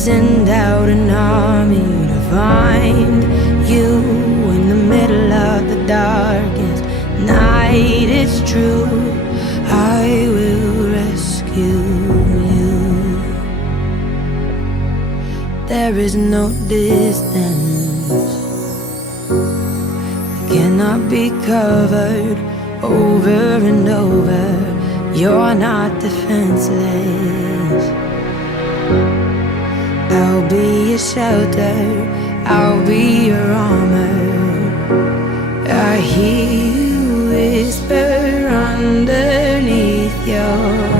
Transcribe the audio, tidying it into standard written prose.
send out an army to find you in the middle of the darkest night. It's true, I will rescue you. There is no distance that cannot be covered over and over. You're not defenseless. I'll be your shelter, I'll be your armor. I hear you whisper underneath your